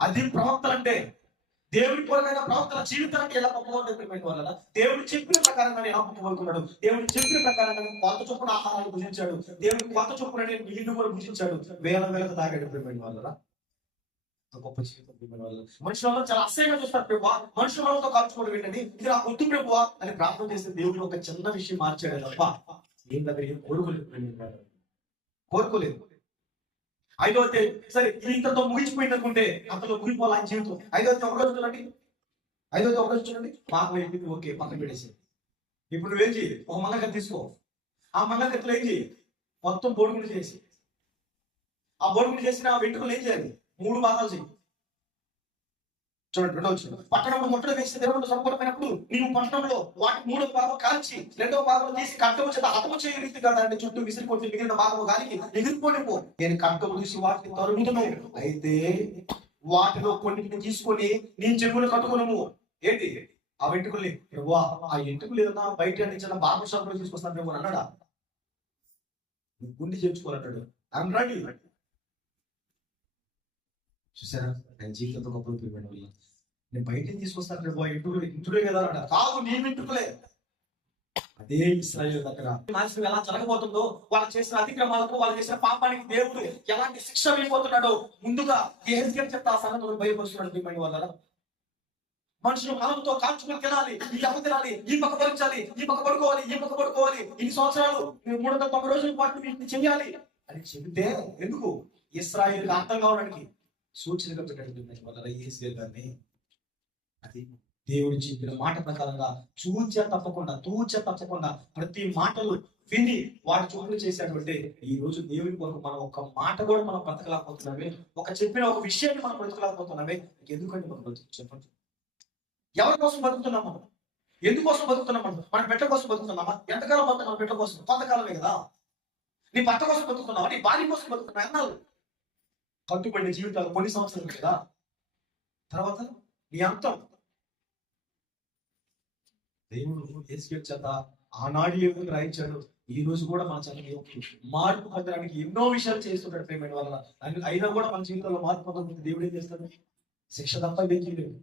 అది ప్రవక్తలు అంటే. దేవుడి కొరకైన ప్రవక్తల జీవితానికి ఎలా ఒప్పుకోవాలి వల్ల దేవుడు చెప్పిన ప్రకారంగా ఎలా ఒప్పుకోనుకున్నాడు. దేవుడు చెప్పిన ప్రకారంగా కొత్త చొప్పున ఆహారాలు భుజించాడు. దేవుడు కొత్త చొప్పున నీళ్లు కూడా భుజించాడు. వేల వేలకు తాగాడు ప్రేమైన వాళ్ళ గొప్ప జీవితం వల్ల. మనుషులలో చాలా అసహ్యంగా చూస్తారు. ప్రభువా మనుషులతో కాల్చుకోవడం ఏంటండి, ఇది నాకు వద్దు ప్రభువా అని ప్రార్థన చేస్తే దేవుడు ఒక చిన్న విషయం మార్చాడు తప్ప ఏం దగ్గర ఏం కోరుకోలేదు. ఐదో సరే ఇది ఇంతతో ముగిసిపోయింది అనుకుంటే అంతలో ముగిపోవాలి ఆయన జీవితం. ఐదో ఒక రోజు చూడండి మాకు అయిపోయింది, ఓకే పక్కన పెట్టేసి. ఇప్పుడు నువ్వేం చేయి, ఒక మంగళగత్తి తీసుకో. ఆ మంగళగత్తిలో ఏం చేయి, మొత్తం బోడుగుండి చేసి, ఆ బోడుగుండి చేసిన ఆ వెంట్రుకలు ఏం చేయాలి, 3 భాగాలు చేయి. చూడండి 2వ వచనం, పట్టణంలో ముట్టడి వేస్తే దేవుడు సంపూర్ణమైనప్పుడు నీవు పట్టణంలో వాటి 3వ భాగం కాల్చి 2వ భాగం తీసి ఖడ్గము చేత హతము చేయ రీతిగా దాన్ని చుట్టూ విసిరికొట్టి మిగిలిన భాగము గాలికి ఎగిరిపోనిపో. నేను ఖడ్గము తీసి వాటిని తరుముదును, అయితే వాటిలో కొన్నిటిని తీసుకొని నీ చెవులు కట్టుకును. ఏంటి ఆ వెంట్రుకల్ని, ఆ ఎంటుకలు ఏదన్నా బయట నుంచి బార్బర్ షాప్ లో తీసుకొస్తాను మేము అన్నాడా? గుండి చేర్చుకోవాలంటాడు. I'm ready. చూసారా నేను జీవితంతో గొప్పలు పోయిన వల్ల నేను బయటికి తీసుకొస్తాను రేపు ఇంటుడే కదా అన్నాడు. కాదు నీ వెంట్రుకలే. అదే ఇశ్రాయేలు దగ్గర నాశనం ఎలా జరగబోతుందో, వాళ్ళు చేసిన అతిక్రమాలకు, వాళ్ళు చేసిన పాపానికి దేవుడు ఎలాంటి శిక్ష వేయబోతున్నాడో ముందుగా యెహెజ్కేలు చెప్తా ఆ సంగతులు భయపరుస్తున్నాడు దీని వల్ల. మనుషులు మనంతో కాల్చుకుని తినాలి, ఈ అమ్మ తినాలి, ఈ పక్క పరించాలి, ఈ పక్క పడుకోవాలి, ఈ పక్క పడుకోవాలి, ఇన్ని సంవత్సరాలు 390 రోజుల పాటు వీటిని చెయ్యాలి అని చెబితే ఎందుకు ఇశ్రాయేలుకి అర్థం కావడానికి సూచనగా పెట్టండి. అది దేవుడు చెప్పిన మాట ప్రకారంగా తూచ తప్పకుండా ప్రతి మాటలు విని వాటి చూపులు చేసేటువంటి ఈ రోజు దేవుని కొరకు మనం ఒక మాట కూడా మనం బ్రతకలేకపోతున్నామే, ఒక చెప్పిన ఒక విషయాన్ని మనం బ్రతకలేకపోతున్నామే. ఎందుకంటే మనం బ్రతుకు చెప్పండి, ఎవరి కోసం బతుకుతున్నాం మనం, ఎందుకోసం బతుకుతున్నాం మనం? మన బిడ్డ కోసం బతుకుతున్నామా? ఎంతకాలం బతుకున్నాం బిడ్డ కోసం? కొంతకాలమే కదా. నీ భర్త కోసం బతుకుతున్నావా? నీ భార్య కోసం బతుకుతున్నావు ఎన్నాళ్ళు? కట్టుబడిన జీవితాలు కొన్ని సంవత్సరాలు కదా, తర్వాత నీ అంతం. దేవుడు యెహెజ్కేలు చేత ఆనాడు ఏమో రాయించాడు, ఈ రోజు కూడా మన చేత మార్పు పొందడానికి ఎన్నో విషయాలు చేస్తుంటాడు ప్రేమైన వల్ల. అయినా కూడా మన జీవితంలో మార్పు పొందడానికి దేవుడు ఏం చేస్తాడు? శిక్ష తప్ప ఏం చేయలేదు.